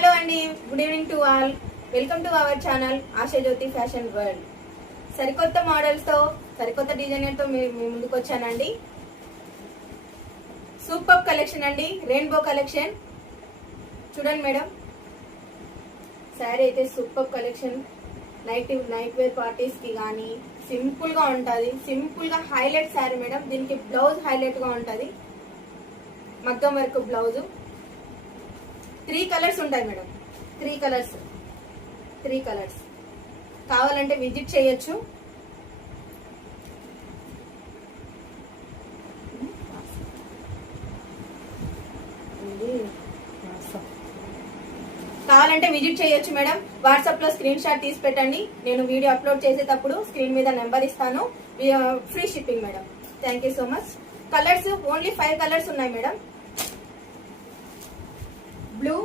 Hello అండి, good evening to all. Welcome to our channel Ashajyoti fashion world. సరికొత్త models తో సరికొత్త డిజైనర్ తో మీ ముందుకు వచ్చానండి. సూపర్ కలెక్షన్ అండి, రెయిన్బో కలెక్షన్. చూడండి మేడం, శారీ అయితే super collection. Night wear parties కి కానీ సింపుల్ గా ఉంటది. సింపుల్ గా హైలైట్ శారీ మేడం. దీనికి బ్లౌజ్ హైలైట్ గా ఉంటది, మగ్గం వర్క్ బ్లౌజ్. 3 కలర్స్ ఉంటాయి మేడం. 3 కలర్స్ కావాలంటే విజిట్ చేయొచ్చు. మేడం. వాట్సాప్ లో స్క్రీన్ షాట్ తీసి పెట్టండి. నేను వీడియో అప్లోడ్ చేసేటప్పుడు స్క్రీన్ మీద నెంబర్ ఇస్తాను. Free shipping madam. Thank you so much. Colours only 5 colours ఉన్నాయి మేడం. బ్లూ,